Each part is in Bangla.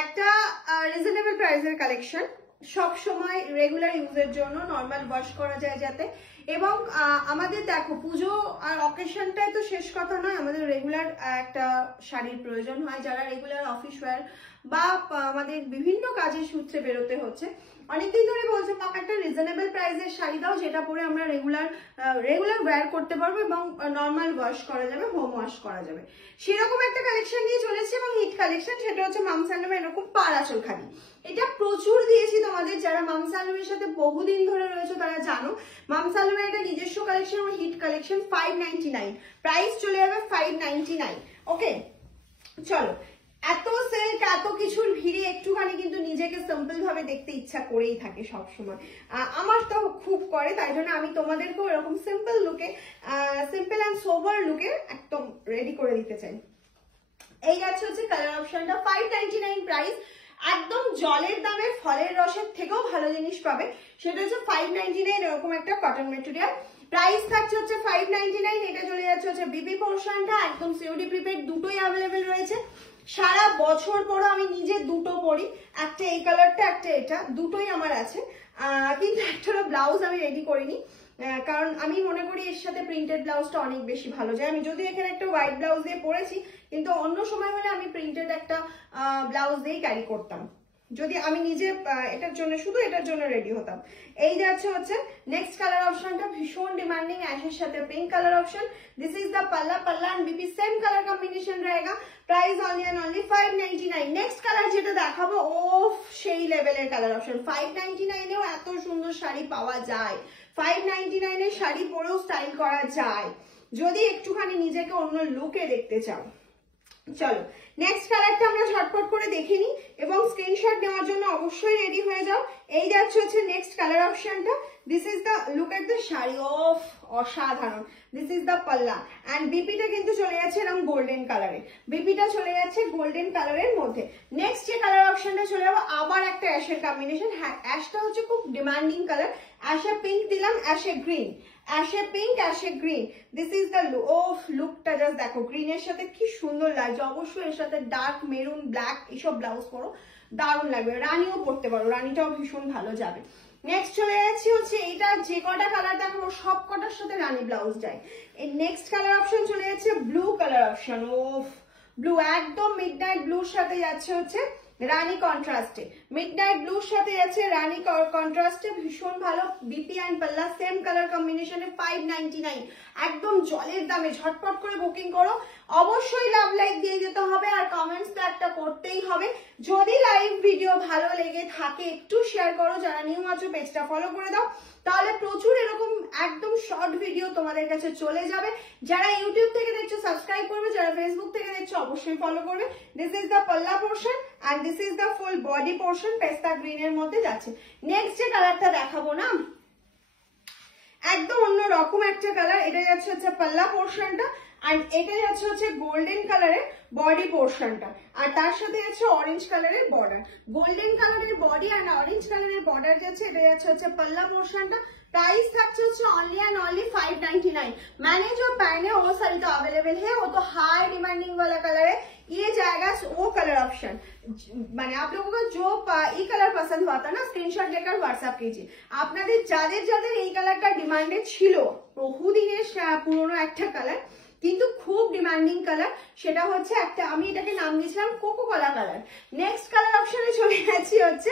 একটা রিজনেবল প্রাইসের কালেকশন, সব সময় রেগুলার ইউজের জন্য, নর্মাল ওয়াশ করা যায় যাতে। এবং আমাদের দেখো পুজো আর অকেশনটাই তো শেষ কথা নয়, আমাদের রেগুলার একটা শাড়ির প্রয়োজন হয়, যারা রেগুলার অফিস ওয়্যার বা আমাদের বিভিন্ন কাজের সূত্রে বেরোতে হচ্ছে। অনেকদিন ধরে বলছে পাকা একটা রিজনেবল প্রাইসের শাড়ি দাও যেটা পরে আমরা রেগুলার ওয়্যার করতে পারবো এবং নর্মাল ওয়াশ করা যাবে, হোম ওয়াশ করা যাবে। সেরকম একটা কালেকশন নিয়ে চলেছে এবং হিট কালেকশন, সেটা হচ্ছে মামস অ্যান্ড লুম এরকম পার আঁচল খালি। এটা প্রচুর দিয়েছি তোমাদের, যারা মামস অ্যান্ড লুমের সাথে বহুদিন ধরে রয়েছে তারা জানো। মামস অ্যান্ড লুমের এটা নিজস্ব কালেকশন এবং হিট কালেকশন। 599 প্রাইস চলে যাবে 599। ওকে চলো, এত সেল এত কিছুর ভিড়ে একটুখানি কিন্তু নিজেকে সিম্পল ভাবে দেখতে ইচ্ছা করেই থাকে সবসময়, আমার তো খুব করে। তাই জন্য আমি তোমাদেরকেও এরকম সিম্পল লুকে, সিম্পল অ্যান্ড সোবার লুকে একদম রেডি করে দিতে চাই। এই যাচ্ছে হচ্ছে কালার অপশনটা, 599 প্রাইস। একদম জলের দামে ফলের রসের থেকেও ভালো জিনিস পাবে, সেটা হচ্ছে 599 এরকম একটা কটন মেটেরিয়াল। প্রাইস থাকছে হচ্ছে 599। এটা চলে যাচ্ছে হচ্ছে বিপি পোর্শনটা, একদম সিওডি প্রিপেড, দুটোই অ্যাভেলেবেল রয়েছে। সারা বছর পরও আমি নিজে দুটো পরি, একটা এই কালারটা একটা এটা, দুটোই আমার আছে। কিন্তু একটা ব্লাউজ আমি রেডি করিনি, কারণ আমি মনে করি এর সাথে প্রিন্টেড ব্লাউজটা অনেক বেশি ভালো যায়। আমি যদি এখানে একটা হোয়াইট ব্লাউজ দিয়ে পরেছি, কিন্তু অন্য সময় হলে আমি প্রিন্টেড একটা ব্লাউজ দিয়েই ক্যারি করতাম, যদি আমি নিজে এটার জন্য, শুধু এটার জন্য রেডি হতাম। এই যাচ্ছে হচ্ছে নেক্সট কালার অপশনটা, ভীষণ ডিমান্ডিং অ্যাশের সাথে pink colour option. This is the পাল্লা, পাল্লা and BP same colour combination रहेगा। Price only and only 599। Next colour যেটা দেখাবো, ও সেই লেভেলের কালার অপশন। 599 এও এত সুন্দর শাড়ি পাওয়া যায়, 599 এর শাড়ি পরেও স্টাইল করা যায় যদি একটুখানি নিজেকে অন্য লুকে দেখতে চাও। চলো নেক্সট কালারটা আমরা ঝটপট করে দেখে নিই এবং স্ক্রিনশট নেওয়ার জন্য অবশ্যই রেডি হয়ে যাও। এই যাচ্ছে হচ্ছে নেক্সট কালার অপশনটা। This is the look at the sari, of অসাধারণ। দিস ইজ দ্য পাল্লা অ্যান্ড বিপিটা কিন্তু চলে যাচ্ছে এরকম গোল্ডেন কালারে, বিপিটা চলে যাচ্ছে গোল্ডেন কালারের মধ্যে। নেক্সট যে কালার অপশনটা চলে যাবো, আবার একটা অ্যাশের কম্বিনেশন। হ্যাঁ, অ্যাশটা হচ্ছে খুব ডিমান্ডিং কালার। অ্যাশে পিঙ্ক দিলাম, অ্যাশে গ্রিন, অ্যাশে পিঙ্ক, অ্যাশে green. This is the look. ওফ, লুকটা জাস্ট দেখো, গ্রিনের সাথে কি সুন্দর লাগছে। অবশ্যই এর সাথে ডার্ক মেরুন, ব্ল্যাক এইসব ব্লাউজ পরো, দারুণ লাগবে। রানিও পরতে পারো, রানিটাও ভীষণ ভালো যাবে। নেক্সট চলে যাচ্ছি হচ্ছে এইটা, যে কটা কালার দেখাবো সব কটার সাথে রানি ব্লাউজ যায়। এই নেক্সট কালার অপশন চলে যাচ্ছে ব্লু কালার অপশন। ওফ, ব্লু একদম মিডনাইট ব্লুর সাথে যাচ্ছে হচ্ছে রানী কন্ট্রাস্টে, মিডনাইট ব্লুর সাথে যাচ্ছে রানী কন্ট্রাস্টে, ভীষণ ভালো। বিপি অ্যান্ড পাল্লা সেম কালার কম্বিনেশনে 599, একদম জলের দামে। ঝটপট করে বুকিং করো। অবশ্যই লাভ লাইক দিয়ে যেতে হবে আর কমেন্টস তো একটা করতেই হবে। যদি লাইভ ভিডিও ভালো লেগে থাকে একটু শেয়ার করো, যারা নিউ আছো পেজটা ফলো করে দাও, তাহলে প্রচুর এরকম একদম শর্ট ভিডিও তোমাদের কাছে চলে যাবে। যারা ইউটিউব থেকে দেখছো সাবস্ক্রাইব করবে, যারা ফেসবুক থেকে দেখছো অবশ্যই ফলো করবে। দিস ইজ দ্য পাল্লা portion and this is the full body portion, পেস্তা গ্রিনের মধ্যে যাচ্ছে। নেক্সট যে কালারটা দেখাবো না, একদম অন্য রকম একটা কালার। এটা যাচ্ছে হচ্ছে পাল্লা পোর্শনটা আর এটা যাচ্ছে হচ্ছে গোল্ডেন কালারের বডি পোর্শনটা, আর তার সাথে যাচ্ছে অরেঞ্জ কালারের বর্ডার। গোল্ডেন কালারের বডি আর অরেঞ্জ কালারের বর্ডার যাচ্ছে। এটা যাচ্ছে হচ্ছে পাল্লা পোর্শনটা। प्राइस থাকছে হচ্ছে অনলি एंड ऑनली 599। मैंने जो पहने वो सारी तो अवेलेबल है, वो तो हाई डिमांडिंग वाला कलर है। ये जाएगा वो कलर ऑप्शन, মানে आप लोगों को जो ये कलर पसंद हुआ था ना, स्क्रीनशॉट लेकर व्हाट्सएप कीजिए। আপনাদের যাদের যাদের এই কালারটা ডিমান্ডে ছিল, বহুদিনের পুরনো একটা কালার কিন্তু খুব ডিমান্ডিং কালার, সেটা হচ্ছে একটা, আমি এটাকে নাম দিয়েছিলাম কোকো কলা কালার। নেক্সট কালার অপশনে চলে যাচ্ছি হচ্ছে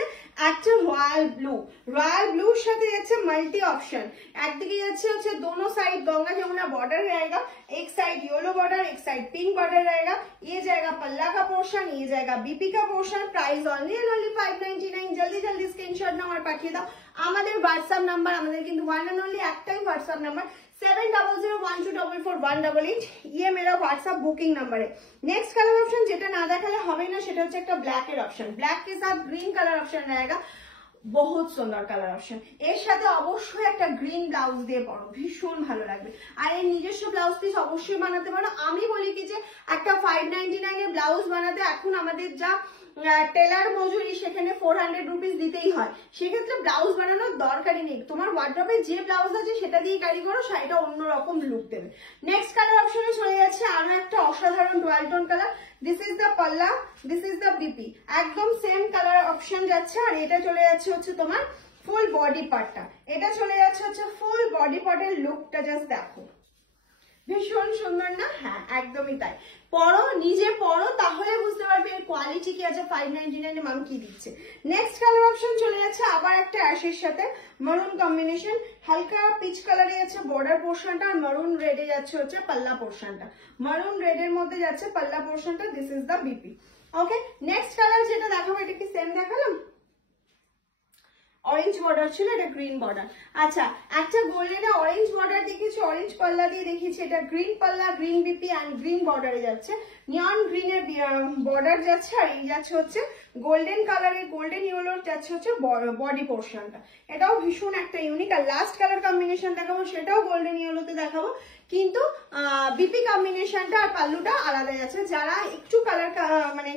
একটা রয়্যাল ব্লু, रॉयल ब्लू সাথে যাচ্ছে মাল্টি অপশন। একদিকে যাচ্ছে হচ্ছে दोनों साइड गंगा जमुना बॉर्डर रहेगा, एक साइड येलो बॉर्डर, एक साइड पिंक बॉर्डर रहेगा। ये जाएगा पल्ला का पोर्शन, ये जाएगा बीपी का portion. Price only and only 599। जल्दी जल्दी स्क्रीनशॉट नाও আর পাঠিয়ে দাও। আমাদের হোয়াটসঅ্যাপ নাম্বার, আমাদের কিন্তু ওয়ান এন্ড অনলি একটাই হোয়াটসঅ্যাপ নাম্বার, 7001244188। ये मेरा व्हाट्सएप बुकिंग नंबर है। नेक्स्ट कलर ऑप्शन যেটা না দেখালে হবে না, সেটা হচ্ছে একটা ব্ল্যাক এর অপশন। ব্ল্যাক के साथ ग्रीन कलर ऑप्शन रहेगा, बहुत सुंदर कलर ऑप्शन। এর সাথে অবশ্যই একটা গ্রিন ব্লাউজ দিয়ে পরো, ভীষণ ভালো লাগবে। আর এই নিজস্ব ব্লাউজ পিস অবশ্যই বানাতে পারো। আমি বলি কি যে একটা 599 এর ব্লাউজ বানাতে এখন আমাদের যা টেলার মজুরি সেখানে 400 রুপিস দিতেই হয়, সেক্ষেত্রে ব্লাউজ বানানোর দরকারই নেই, তোমার ওয়ার্ড্রপে যে ব্লাউজ আছে সেটা দিয়ে ক্যারি করো, শাড়িটা অন্যরকম লুক দেবে। নেক্সট কালার অপশনে চলে যাচ্ছে আরো একটা অসাধারণ dual tone colour. This is the পাল্লা, দিস ইজ দ্য বিপি, একদম সেম কালার অপশন যাচ্ছে। আর এটা চলে যাচ্ছে হচ্ছে তোমার ফুল বডি পার্টটা, এটা চলে যাচ্ছে হচ্ছে ফুল বডি পার্টের লুকটা, জাস্ট দেখো ভীষণ সুন্দর না? হ্যাঁ একদমই তাই, পরো নিজে পরো তাহলে বুঝতে পারবে এর কোয়ালিটি কি আছে, 599 এ মান কি দিচ্ছে। নেক্সট কালার অপশন চলে যাচ্ছে আবার একটা অ্যাশের সাথে মারুন কম্বিনেশন, হালকা পিচ কালারে যাচ্ছে বর্ডার পোর্শনটা, আর মারুন রেডে যাচ্ছে হচ্ছে পাল্লা পোর্শনটা, মারুন রেডের মধ্যে যাচ্ছে পাল্লা পোর্শনটা। This is the BP. Okay, next colour যেটা দেখাবো এটা কি সেম দেখালাম? অরেঞ্জ বর্ডার ছিল, এটা গ্রিন বর্ডার। আচ্ছা, একটা গোল্ডেনে অরেঞ্জ বর্ডার দেখিয়েছি, অরেঞ্জ পাল্লা দিয়ে দেখিয়েছি, এটা গ্রিন পাল্লা, গ্রিন বিপি অ্যান্ড গ্রিন বর্ডারে যাচ্ছে, নিয়ন গ্রিনের বর্ডার যাচ্ছে, আর এই যাচ্ছে হচ্ছে গোল্ডেন কালারের, গোল্ডেন ইয়েলোর যাচ্ছে হচ্ছে বডি পোর্শনটা, এটাও ভীষণ একটা ইউনিক। আর লাস্ট কালার কম্বিনেশন দেখাবো সেটাও গোল্ডেন ইয়েলোতে দেখাবো, কিন্তু বিপি কম্বিনেশনটা আর পাল্লুটা আলাদা যাচ্ছে। যারা একটু কালার মানে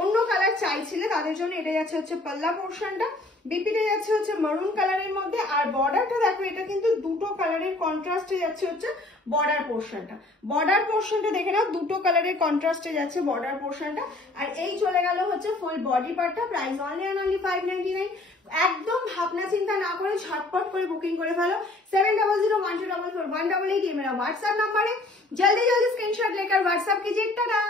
অন্য কালার চাইছিলে তাদের জন্য এটা যাচ্ছে হচ্ছে পাল্লা পোর্শনটা, বিপিটা যাচ্ছে হচ্ছে মারুন কালারের মধ্যে, আর বর্ডারটা দেখো এটা কিন্তু দুটো কালারের কন্ট্রাস্টে যাচ্ছে হচ্ছে বর্ডার পোর্শনটা, বর্ডার পোর্শনটা দেখে নাও দুটো কালারের কন্ট্রাস্টে যাচ্ছে বর্ডার পোর্শনটা। আর এই চলে গেল হচ্ছে ফুল বডি পার্টটা, প্রাইস অনলি অ্যান্ড অনলি 599। একদম ভাবনা চিন্তা না করে ঝটপট করে বুকিং করে ফেলো 7001244188 ये मेरा व्हाट्सएप नंबर है, जल्दी जल्दी स्क्रीनशॉट लेकर व्हाट्सएप कीजिए। टाटा।